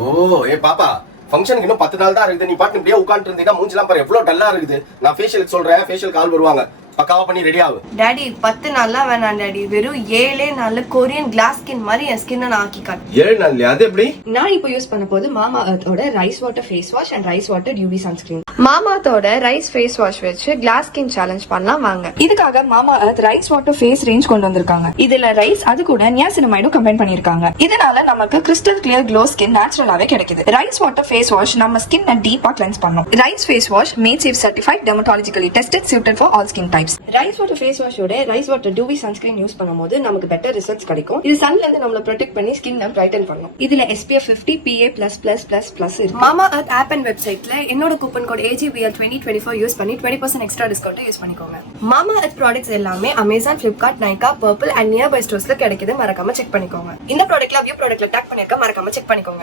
ஓ ஏ பாப்பா, ஃபங்க்ஷனுக்கு இன்னும் 10 நாள் தான் இருக்குது. நீ பாட்டு இப்படியே உட்காந்துட்டு இருந்தீங்கன்னா மூஞ்சிலாம் பாரு எவ்வளவு டல்லா இருக்குது. நான் ஃபேஷியலுக்கு சொல்றேன், ஃபேஷியல் கால் வருவாங்க. பக்காவா பண்ணி ரெடி ஆகு. டாடி 10 நாள்லாம் வேணாம் டாடி, வெறும் 7 நாள்ல கொரியன் கிளாஸ் ஸ்கின் மாதிரி என் ஸ்கின்னை நான் ஆக்கி காட்டுறேன். 7 நாள்ல அது எப்படி? நான் இப்போ யூஸ் பண்ண போது மாமா அர்த்தோட rice water face wash and rice water UV sunscreen. மாமா அர்த்தோட ரைஸ் ஃபேஸ் வாஷ் வச்சு கிளாஸ் ஸ்கின் சேலஞ்ச் பண்ணலாம் வாங்க. இதுக்காக மாமா அர்த் ரைஸ் வாட்டர் ஃபேஸ் ரேஞ்ச் கொண்டு வந்திருக்காங்க. இதுல ரைஸ் அது கூட நியாசினமைடும் கம்பைன் பண்ணிருக்காங்க. இதனால நமக்கு கிறிஸ்டல் கிளியர் க்ளோ ஸ்கின் நேச்சுரலாவே கிடைக்குது. ரைஸ் வாட்டர் ஃபேஸ் வாஷ் நம்ம ஸ்கின்னை டீப்பா கிளென்ஸ் பண்ணும். Rice face wash made safe certified dermatologically tested suited for all skin types. Rice water face வாஷோட rice water UV sunscreen use பண்ணும்போது நமக்கு பெட்டர் ரிசல்ட்ஸ் கிடைக்கும். இது சன்ல இருந்து நம்மள ப்ரொடெக்ட் பண்ணி ஸ்கின்னை பிரைட்டன் பண்ணும். இதுல SPF 50 PA++++ இருக்கு. மாமா அர்த் ஆப் அண்ட் வெப்சைட்ல என்னோட கூப்பன் கோட் AGBL2024 யூஸ் பண்ணி 20% எக்ஸ்ட்ரா டிஸ்கவுண்ட் யூஸ் பண்ணிக்கோங்க. மாமா அர்த் ப்ராடக்ட்ஸ் எல்லாமே Amazon, Flipkart, Nykaa, Purple and nearby ஸ்டோர்ஸ்ல கிடைக்குது. மறக்காம செக் பண்ணிக்கோங்க. இந்த ப்ராடக்ட்ல வியூ ப்ராடக்ட்ல டேக் பண்ணிருக்க, மறக்காம செக் பண்ணிக்கோங்க.